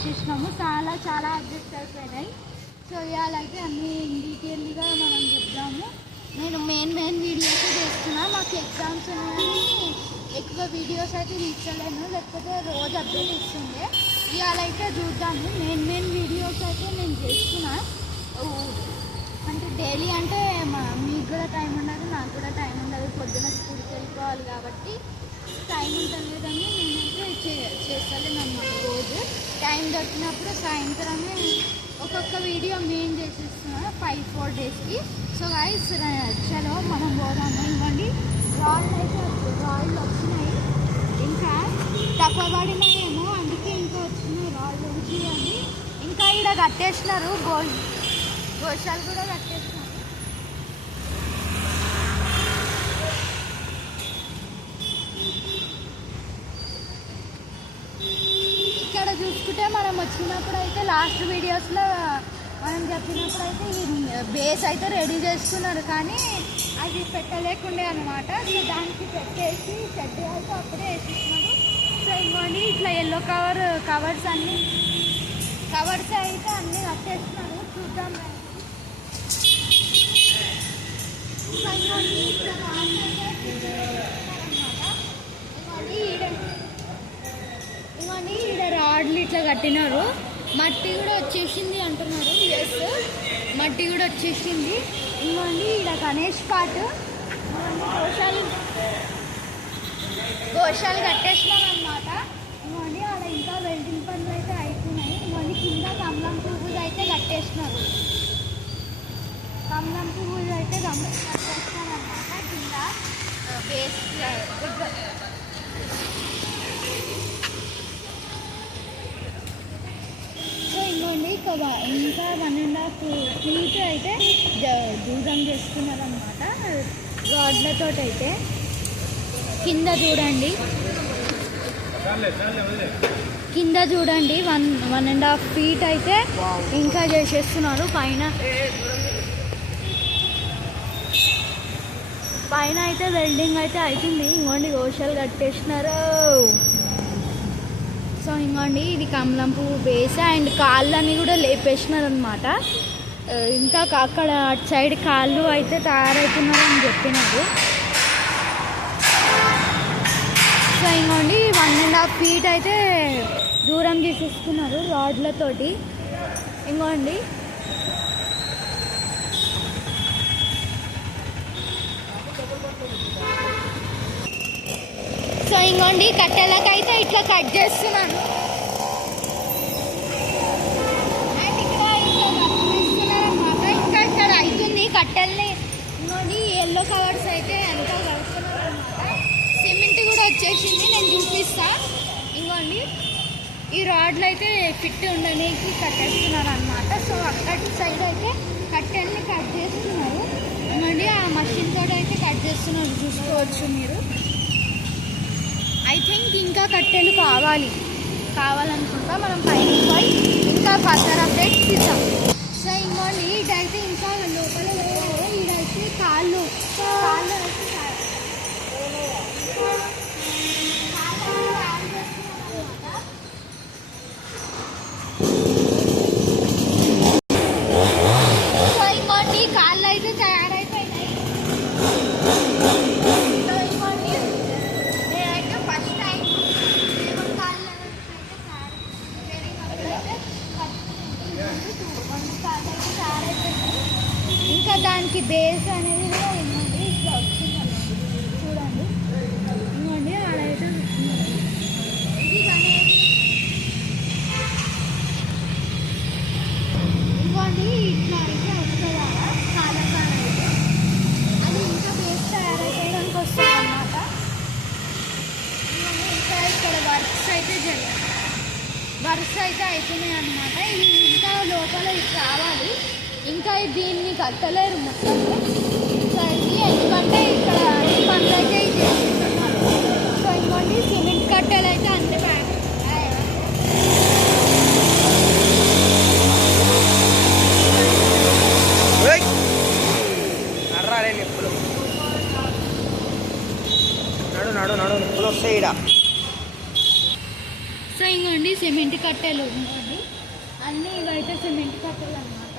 వచ్చేసినాము. చాలా చాలా అడ్జస్ట్ అయిపోయినాయి. సో ఇవాళైతే అన్నీ డీటెయిల్గా మనం చెప్దాము. నేను మెయిన్ వీడియోస్ చేస్తున్నా. మాకు ఎగ్జామ్స్ ఉన్నాయని ఎక్కువ వీడియోస్ అయితే తీర్చలేను, లేకపోతే రోజు అప్డేట్ ఇస్తుండే. ఇవాళైతే చూద్దాము. మెయిన్ వీడియోస్ అయితే నేను చేస్తున్నా. అంటే డైలీ అంటే మీకు కూడా టైం ఉండదు, నాకు కూడా టైం ఉండదు. పొద్దున స్కూల్కి వెళ్ళిపోవాలి కాబట్టి టైం ఉంటుంది కానీ నేనైతే చేస్తలేను అన్నమాట. రోజు టైం దొరికినప్పుడు సాయంత్రమే ఒక్కొక్క వీడియో మెయిన్ చేసేస్తున్నాను 5-4 డేస్కి. సో గైస్ చలో మనం పోదాము. ఇవ్వండి రాళ్ళు వచ్చినాయి, ఇంకా తక్కువ పడినాయేమో అందుకే ఇంకా వచ్చినాయి రాళ్ళు నుంచి అని. ఇంకా ఇక్కడ కట్టేసినారు, గోశాలు కూడా కట్టేసినారు. ఇక్కడ చూసుకుంటే మనం వచ్చినప్పుడు అయితే లాస్ట్ వీడియోస్లో మనం చెప్పినప్పుడు అయితే బేస్ అయితే రెడీ చేస్తున్నారు, కానీ అది పెట్టలేకుండే అనమాట. సో దానికి పెట్టేసి షెడ్ అయితే అప్పుడే వేసేస్తున్నారు. సో ఇవ్వండి ఇట్లా ఎల్లో కవర్స్ అయితే అన్నీ కట్టేస్తున్నారు. చూద్దాం. ఇవన్నీ ఈడ రాడ్లు ఇట్లా కట్టినారు. మట్టి కూడా వచ్చేసింది అంటున్నారు. ఎస్, మట్టి కూడా వచ్చేసింది. ఇవ్వండి ఈడ గణేష్ పాటు గోశాలు కట్టేసినారు అనమాట. ఇవ్వండి అలా ఇంకా వెల్డింగ్ పనులు అయితే అవుతున్నాయి. ఇవ్వండి కింద కమలం పువ్వులు అయితే కట్టేసినారు. కమలం పువ్వులు అయితే కట్టేసినారు అనమాట కింద బేస్. సో ఇంకోండి ఇంకా 1.5 feet అయితే దూరం చేస్తున్నారు అనమాట రాడ్లతో. అయితే కింద చూడండి 1.5 feet అయితే ఇంకా చేసేస్తున్నారు. పైన అయితే వెల్డింగ్ అయితే అవుతుంది. ఇంకోండి గోశాలు కట్టేసినారు. సో ఇంకోండి ఇది కమలం పువ్వు బేస్ అండ్ కాళ్ళని కూడా లేపేసినారు అనమాట. ఇంకా అక్కడ అటు సైడ్ కాళ్ళు అయితే తయారవుతున్నారని చెప్పినారు. సో ఇంకోండి 1.5 feet అయితే దూరం తీసేస్తున్నారు రాడ్లతోటి. ఇంకోండి సో ఇంకోండి కట్టెలకైతే ఇట్లా కట్ చేస్తున్నాను. అండ్ ఇక్కడ కట్టిస్తున్నారు అనమాట. ఇంకా ఇక్కడ అవుతుంది కట్టెల్ని. ఇంకోండి ఎల్లో కవర్స్ అయితే అంతా కడుతున్నారు అనమాట. సిమెంట్ కూడా వచ్చేసింది, నేను చూపిస్తా. ఇంకోండి ఈ రాడ్లు అయితే ఫిట్ ఉండడానికి కట్టేస్తున్నారు అనమాట. సో అక్కడి సైడ్ అయితే కట్టెల్ని కట్ చేస్తున్నారు. ఇంకోండి ఆ మషిన్ తోటి అయితే కట్ చేస్తున్నారు, చూసుకోవచ్చు మీరు. ఐ థింక్ ఇంకా కట్టెలు కావాలనుకుంటా. మనం పైన పోయి ఇంకా ఫర్దర్ అప్డేట్స్ ఇద్దాం. సో ఇంకోండి ఇటైతే ఇంకా లోపల ఇదైతే కాళ్ళు సో ఇంకోండి కాళ్ళు అయితే తయారైపోయినాయి. ఇంకా దానికి బేస్ అనేది కూడా ఇవ్వండి ఇట్లా వచ్చిందండి. చూడండి ఇవ్వండి అడైతే ఇది గణేష్. ఇవ్వండి ఇట్లా అయితే వస్తుందా కాలంగా అయితే అది ఇంకా బేస్ తయారైపోయడానికి వస్తుంది అన్నమాట. ఇవన్నీ ఇంకా ఇక్కడ వర్క్స్ అయితే అవుతున్నాయి అన్నమాట. ఇది ఇంకా లోపల ఇది రావాలి. ఇంకా దీన్ని కట్టలేరు మొత్తం. సో ఇది ఎందుకంటే ఇక్కడ ఈ పనులు అయితే ఇది చేస్తున్నారు. సో ఇంకోండి సిమెంట్ కట్టెలు అయితే అన్ని బ్యాగ్ సో ఇంకోండి సిమెంట్ కట్టెలు ఇంకోండి అన్నీ ఇవైతే సిమెంట్ కట్టెలు అనమాట.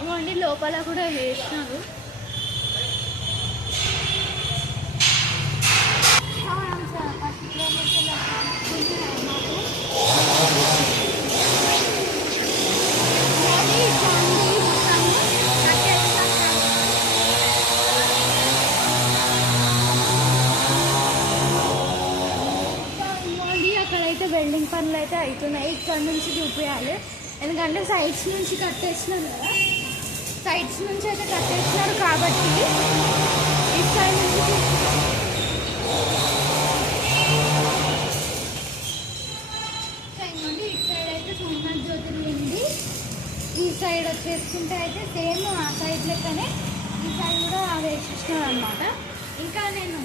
ఇంకోండి లోపల కూడా వేసినారు. అక్కడైతే వెల్డింగ్ పనులు అయితే అవుతున్నాయి. ఇక్కడ నుంచి చూపించాలి ఎందుకంటే సైడ్స్ నుంచి కట్టేసినారు కదా, సైడ్స్ నుంచి అయితే కట్టేసినారు కాబట్టి ఈ సైడ్ నుంచి ఇటు సైడ్ అయితే సోమనాథ్ జ్యోతిర్లింగి, ఈ సైడ్ వచ్చేసుకుంటే అయితే సేమ్ ఆ సైడ్ లెక్కనే ఈ సైడ్ కూడా వేసేసినారు అనమాట. ఇంకా నేను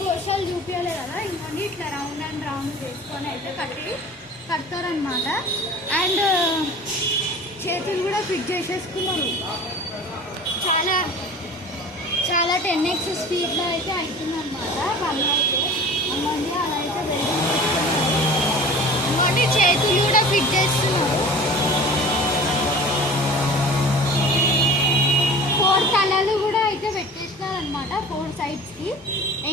కోశాలు చూపించాలి కదా, ఇంకోండి ఇట్లా రౌండ్ అండ్ రౌండ్ చేసుకొని అయితే కడతారనమాట. అండ్ చేతులు కూడా ఫిట్ చేసేసుకున్నారు. చాలా చాలా 10x స్పీడ్లో అయితే అవుతుంది అనమాట పనులు అయితే. అమ్మంది అలా అయితే వెల్డింగ్ ఇంకోటి చేతులు కూడా ఫిట్ చేస్తున్నారు. 4 తలలు కూడా అయితే పెట్టేసినారు అనమాట 4 సైడ్స్కి.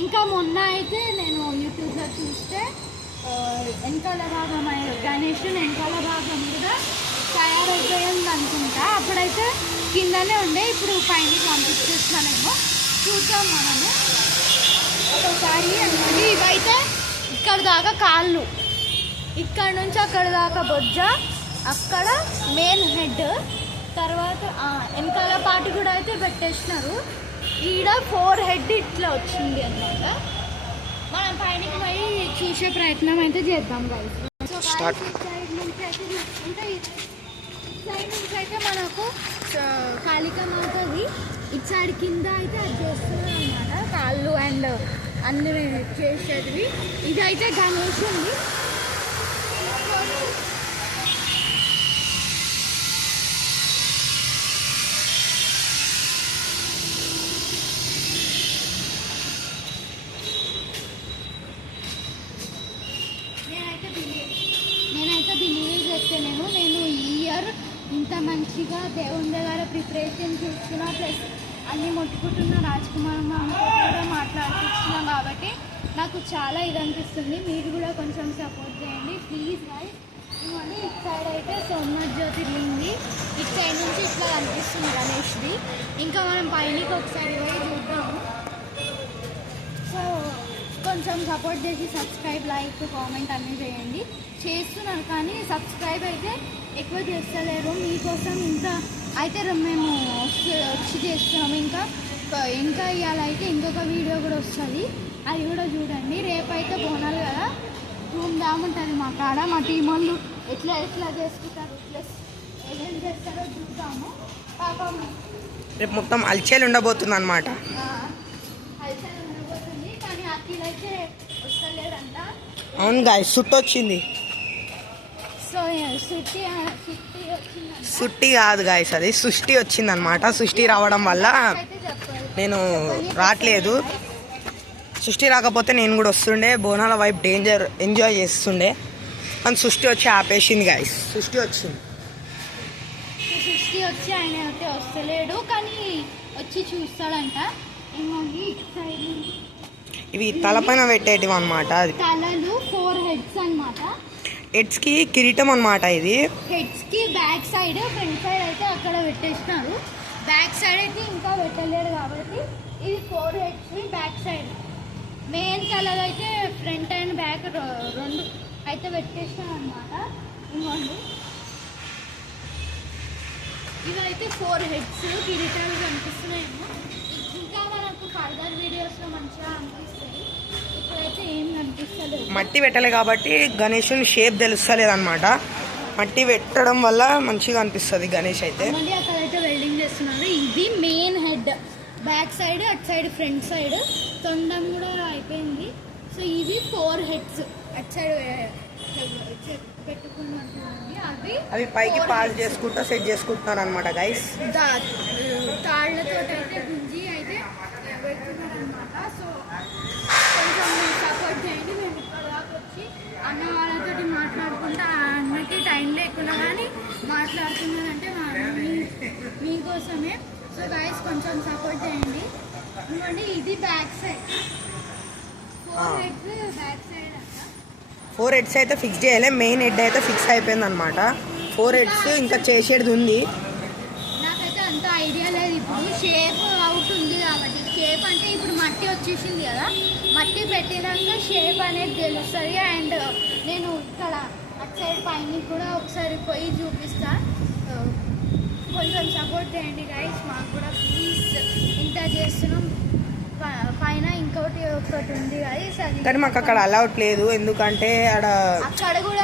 ఇంకా మొన్న అయితే నేను యూట్యూబ్లో చూస్తే వెనకాల భాగం గణేష్ వెనకాల భాగం కూడా తయారైపోయింది అనుకుంటా. అప్పుడైతే కిందనే ఉండే, ఇప్పుడు పైన పంపించేస్తున్నానేమో, చూద్దాం మనము ఒకసారి అనుకోండి. ఇవైతే ఇక్కడ దాకా కాళ్ళు, ఇక్కడ నుంచి అక్కడ దాకా బొజ్జ, అక్కడ మెయిన్ హెడ్, తర్వాత వెనకాల పాటు కూడా అయితే పెట్టేసినారు. ఈడ 4 హెడ్ ఇట్లా వచ్చింది అన్నమాట. మనం పైనకి పోయి చూసే ప్రయత్నం అయితే చేద్దాం గైస్. సో సైడ్ నుంచి అయితే చూసుకుంటే సైడ్ నుంచి అయితే మనకు కాళికామాతది, ఇటు సైడ్ కింద అయితే అది చేస్తున్నారు అనమాట కాళ్ళు అండ్ అన్ని చేసేది. ఇదైతే గణేష్ ఉంది. నేనైతే బిలీవ్ చేస్తాను. నేను ఈ ఇయర్ ఇంత మంచిగా దేవుని దగ్గర ప్రిపరేషన్ చూస్తున్నా, ప్లస్ అన్నీ ముట్టుకుంటున్న రాజ్కుమార్ కూడా మాట్లాడుతున్నాం కాబట్టి నాకు చాలా ఇది అనిపిస్తుంది. మీరు కూడా కొంచెం సపోర్ట్ చేయండి ప్లీజ్ గైస్. ఇవన్నీ ఇటు సైడ్ అయితే సోమనాథ్ జ్యోతిర్లింగి, ఇటు సైడ్ నుంచి ఇట్లా కనిపిస్తుంది గణేష్ది. ఇంకా మనం పైనకి ఒకసారి పోయి చూద్దాము. సో కొంచెం సపోర్ట్ చేసి సబ్స్క్రైబ్, లైక్, కామెంట్ అన్నీ చేయండి. చేస్తున్నాను కానీ సబ్స్క్రైబ్ అయితే ఎక్కువ చేస్తలేరు. మీకోసం ఇంకా అయితే మేము వచ్చి చేస్తున్నాము. ఇంకా ఇవాళ అయితే ఇంకొక వీడియో కూడా వస్తుంది, అది కూడా చూడండి. రేపైతే బోనాలు కదా, ధూమ్ధామ్ ఉంటుంది మా కాడ. మా టీం వాళ్ళు ఎట్లా చేసుకుంటారు, ప్లస్ ఏం చేస్తారో చూద్దాము. పాపం రేపు మొత్తం అల్చేలు ఉండబోతుంది అనమాట. అల్చేలు ఉండబోతుంది కానీ అఖిలైతే వస్తలేడంట. అవును గాయస్, సుట్టు వచ్చింది. సో సుట్టి కాదు గాయస్, అది సృష్టి వచ్చింది అనమాట. సృష్టి రావడం వల్ల నేను రావట్లేదు. సృష్టి రాకపోతే నేను కూడా వస్తుండే, బోనాల వైపు ఎంజాయ్ చేస్తుండే. కానీ సృష్టి వచ్చి ఆపేసింది గాయస్. సృష్టి వచ్చి ఆయన అయితే వస్తలేడు కానీ వచ్చి చూస్తాడంట. ఇవి తలపైన పెట్టేటివి అనమాట. తలలు 4 హెడ్స్ అనమాట. హెడ్స్ కి కిరీటం అనమాట. ఇది హెడ్స్ కి బ్యాక్ సైడ్, ఫ్రంట్ సైడ్ అయితే అక్కడ పెట్టేసినారు. బ్యాక్ సైడ్ అయితే ఇంకా పెట్టలేరు కాబట్టి ఇది 4 హెడ్స్ ని బ్యాక్ సైడ్. మెయిన్ కలర్ అయితే ఫ్రంట్ అండ్ బ్యాక్ 2 అయితే పెట్టేసినారు అనమాట. ఇంకోండి ఇవైతే 4 హెడ్స్ కిరీటాలు కనిపిస్తున్నాయేమో. ఇంకా మనకు ఫర్దర్ వీడియోస్లో మంచిగా అనిపిస్తుంది. ఇప్పుడైతే ఏం కనిపిస్తలేదు, మట్టి పెట్టలే కాబట్టి గణేషుని షేప్ తెలుస్తలేదు అనమాట. మట్టి పెట్టడం వల్ల మంచిగా అనిపిస్తుంది గణేష్ అయితే. మళ్ళీ అక్కడైతే వెల్డింగ్ చేస్తున్నారు. ఇది మెయిన్ హెడ్, బ్యాక్ సైడ్, అటు సైడ్ ఫ్రంట్ సైడ్ తొండం కూడా అయిపోయింది. సో ఇది 4 హెడ్స్ అటు సైడ్ పెట్టుకున్నట్టున్నాయి. అవి పైకి పాస్ చేసుకుంటా సెట్ చేసుకుంటున్నారు అనమాట గైస్. తాళ్లతో అయితే గుంజి అయితే పెడుతున్నారు అనమాట. సో కొంచెం సపోర్ట్ చేయండి. మేము ఇక్కడ కొంచెం సపోర్ట్ చేయండి. ఇంకోండి ఇది back side, 4 heads back side అంట. 4 హెడ్స్ అయితే ఫిక్స్ చేయలే, మెయిన్ హెడ్ అయితే ఫిక్స్ అయిపోయింది అనమాట. 4 హెడ్స్ ఇంకా చేసేది ఉంది. నాకైతే అంత ఐడియా లేదు. ఇప్పుడు షేప్ అవుట్ ఉంది కాబట్టి, షేప్ అంటే ఇప్పుడు మట్టి వచ్చేసింది కదా, మట్టి పెట్టినాక షేప్ అనేది తెలుస్తుంది. అండ్ నేను ఇక్కడ అటు సైడ్ పైన కూడా ఒకసారి పోయి చూపిస్తా. కొంచెం సపోర్ట్ చేయండి గైస్, మాకు కూడా ప్లీజ్. ఇంత చేస్తున్నాం, పైన ఇంకోటి ఒకటి ఉంది గైస్, అది కానీ మాకు అక్కడ అలౌట్ లేదు. ఎందుకంటే అక్కడ కూడా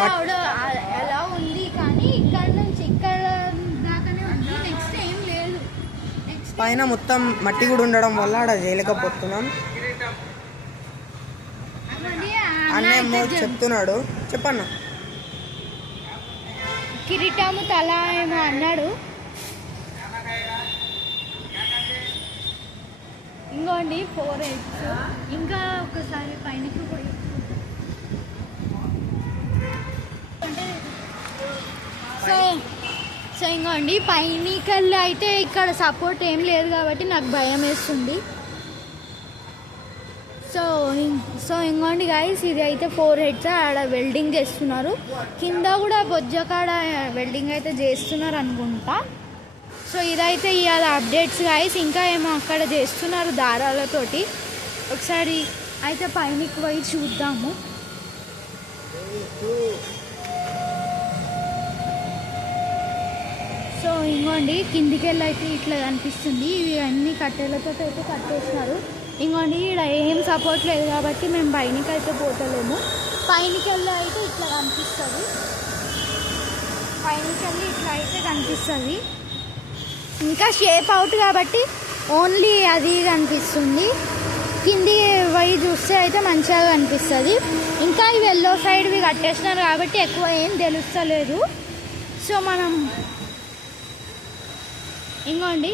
ఎలా ఉంది, కానీ ఇక్కడ నుంచి ఇక్కడ దాకానే ఉంది. నెక్స్ట్ ఏం లేదు. నెక్స్ట్ పైన మొత్తం మట్టి కూడా ఉండడం వల్ల ఆడ చేయలేకపోతున్నాం. అన్నేమో చెప్తున్నాడు, చెప్పన్నా. కిరీటము తల ఏమో అన్నాడు. ఇంకోండి 4 హెడ్స్. ఇంకా ఒకసారి పైనకి పోయి సో ఇంకోండి పైనకెళ్ళి అయితే ఇక్కడ సపోర్ట్ ఏం లేదు కాబట్టి నాకు భయం వేస్తుంది. సో ఇంకోండి గైస్, ఇది అయితే 4 హెడ్స్. ఆడ వెల్డింగ్ చేస్తున్నారు, కింద కూడా బొజ్జ కాడ వెల్డింగ్ అయితే చేస్తున్నారు అనుకుంటా. సో ఇదైతే ఇవాళ అప్డేట్స్ గైస్. ఇంకా ఏమో అక్కడ చేస్తున్నారు దారాలతోటి. ఒకసారి అయితే పైనకి పోయి చూద్దాము. సో ఇంకోండి కిందికి వెళ్ళి అయితే ఇట్లా కనిపిస్తుంది. ఇవి అన్ని కట్టెలతో అయితే కట్టేసినారు. ఇంకోండి ఇక్కడ ఏం సపోర్ట్ లేదు కాబట్టి మేము పైనకి అయితే పోతలేము. పైనకి వెళ్ళి అయితే ఇట్లా కనిపిస్తుంది. పైనకి వెళ్ళి ఇట్లా అయితే కనిపిస్తుంది. ఇంకా షేప్ అవుట్ కాబట్టి ఓన్లీ అది కనిపిస్తుంది. కింది పోయి చూస్తే అయితే మంచిగా కనిపిస్తుంది. ఇంకా ఇవి ఎల్లో సైడ్వి కట్టేసినారు కాబట్టి ఎక్కువ ఏం తెలుస్తలేదు. సో మనం ఇంకోండి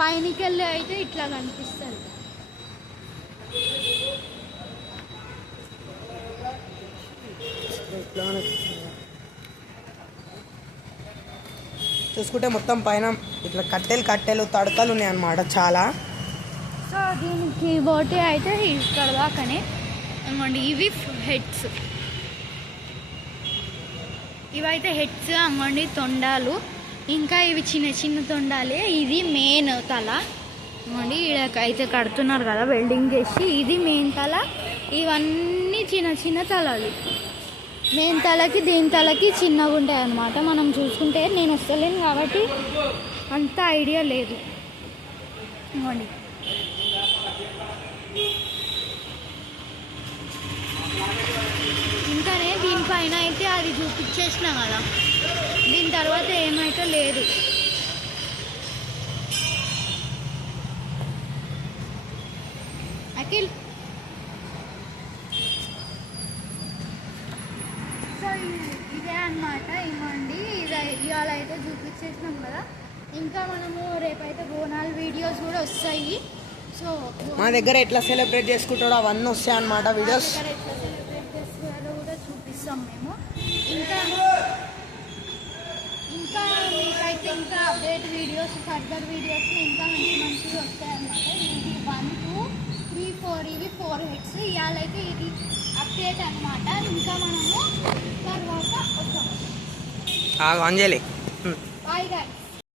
పైనకి వెళ్ళి అయితే ఇట్లా కనిపిస్తుంది. చూసుకుంటే మొత్తం పైన ఇట్లా కట్టెలు తడకలు ఉన్నాయి అన్నమాట చాలా. సో దీనికి బోటే అయితే ఇక్కడ దాకానే. ఇంకోండి ఇవి హెడ్స్, ఇవైతే హెడ్స్. అంగోండి తొండాలు, ఇంకా ఇవి చిన్న చిన్న తొండాలే. ఇది మెయిన్ తల. అండి అయితే కడుతున్నారు కదా వెల్డింగ్ చేసి, ఇది మెయిన్ తల. ఇవన్నీ చిన్న చిన్న తలలు. మెయిన్ తలకి దీని తలకి చిన్నగా ఉంటాయి అన్నమాట. మనం చూసుకుంటే నేను వస్తలేను కాబట్టి అంత ఐడియా లేదు. ఇవ్వండి ఇంకానే దీనిపైన అయితే అది చూపించేసిన కదా, దీని తర్వాత ఏమైతే లేదు. అఖిల్ సో ఇదే అన్నమాట. ఇవ్వండి ఇవాళ అయితే చూపించేసినాం కదా. ఇంకా మనము రేపైతే బోనాలు వీడియోస్ కూడా వస్తాయి. సో మా దగ్గర ఎట్లా సెలబ్రేట్ చేసుకుంటాడో అవన్నీ వస్తాయి అన్నమాట వీడియోస్. ఎట్లా సెలబ్రేట్ చేస్తారో కూడా చూపిస్తాం మేము. ఇంకా మీకైతే ఇంకా అప్డేట్ వీడియోస్, ఫర్దర్ వీడియోస్ ఇంకా మంచిగా వస్తాయన్నమాట. ఇది 1, 2, 3, 4 ఇవి 4 హెడ్స్. ఇవాళ అయితే ఇది అప్డేట్ అన్నమాట. ఇంకా మనము తర్వాత వస్తాం. అంజలి బాయ్ గైస్.